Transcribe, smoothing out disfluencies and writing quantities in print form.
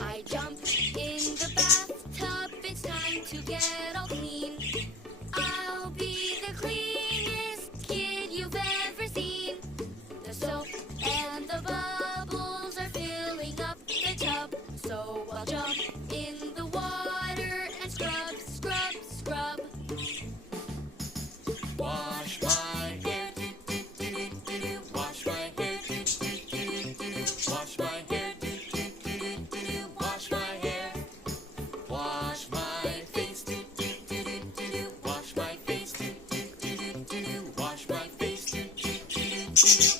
I jump in the bathtub, it's time to get all clean. I'll be the cleanest kid you've ever seen. The soap and the bubbles are filling up the tub, so I'll jump in the water and scrub, scrub, scrub. Wash my hair, do-do-do-do-do. Wash my hair, do-do-do-do-do. Wash my hair, do-do-do-do-do. Wash my hair. Wash my face, do-do-do-do-do. Wash my face, do-do-do-do-do. Wash my face, do-do-do-do-do.